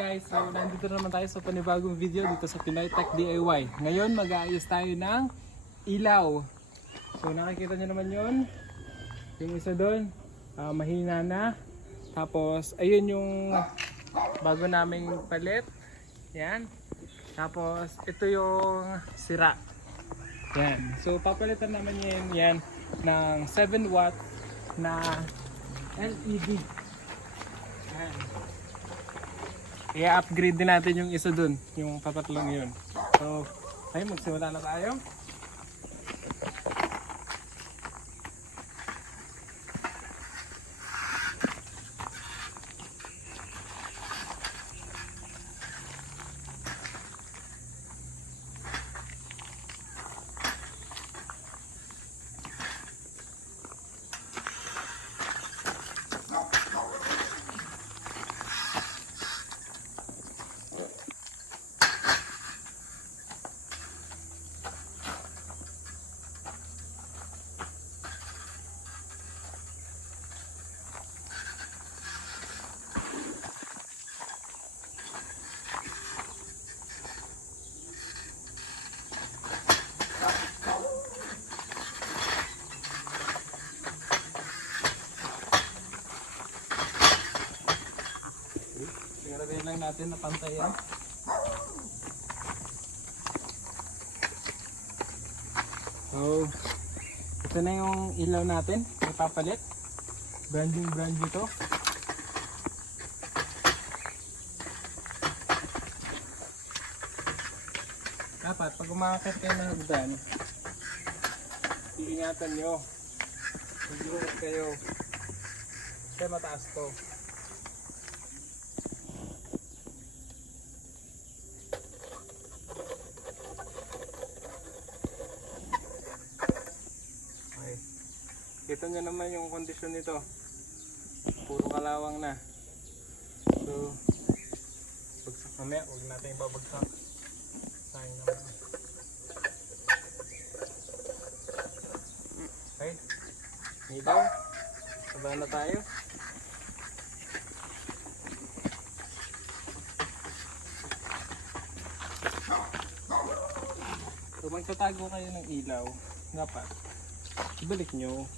guys, so nandito naman tayo sa panibagong video dito sa Pinoy Tech DIY. Ngayon mag-aayos tayo ng ilaw. So nakikita nyo naman yun. Yung isa doon, mahina na. Tapos ayun yung bago naming palit. Yan. Tapos ito yung sira. Yan. So papalitan naman yan ng 7 watt na LED. Yan. I-upgrade din natin yung isa dun, yung papatlong yun. So, ay magsimula na tayo. Siguraduhin lang natin na pantay yan. So, ito na yung ilaw natin. Ipapalit. Brand new to. Dapat pag umakit kayo ng hagdan, iingatan nyo. Mag-iingat kayo. Kasi mataas to. Kita nyo naman yung kondisyon nito. Puro kalawang na. So, bagsak mamaya. Huwag natin ibabagsak. Sayang naman. Okay. Ilaw. Saba na tayo. So, magtatago kayo ng ilaw. Dapat ibalik nyo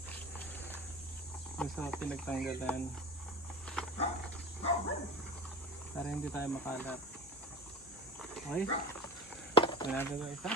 sa pinagtanggalan para hindi tayo makalat. Okay, wala na ba isa?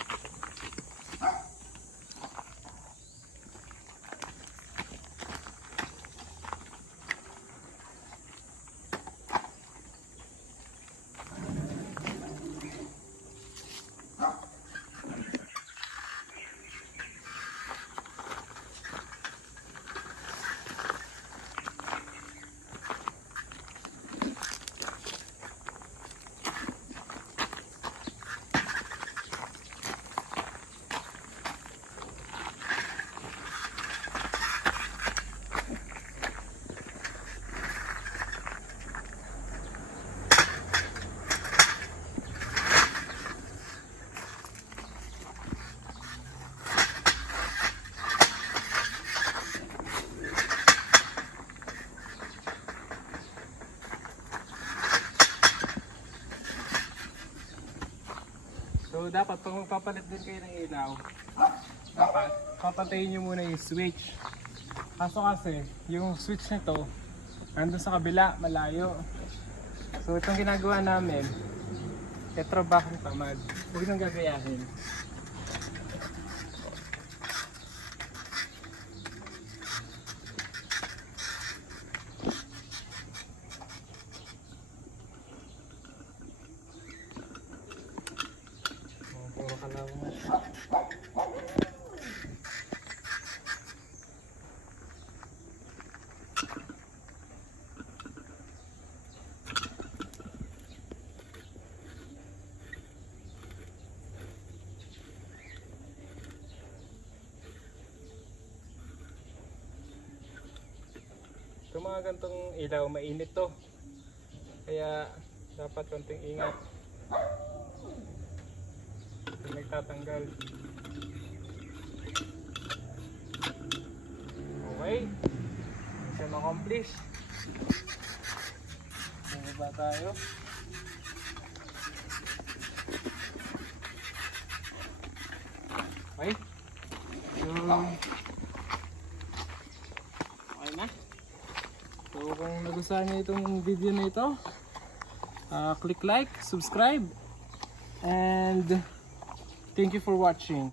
So dapat pag magpapalit din kayo ng ilaw, dapat papantayin nyo muna yung switch. Kaso kasi yung switch nito nandun sa kabila, malayo. So itong ginagawa namin, tetraback ng tamad. Huwag nang gagayahin. Puro kalawang na siya. Ito mga gantong ilaw, mainit to. Kaya dapat konting ingat. Nagtatanggal. Okay. Mission accomplished. Bumaba tayo. Okay? So, okay na. So, kung nagustuhan niyo itong video na ito, click like, subscribe, and thank you for watching.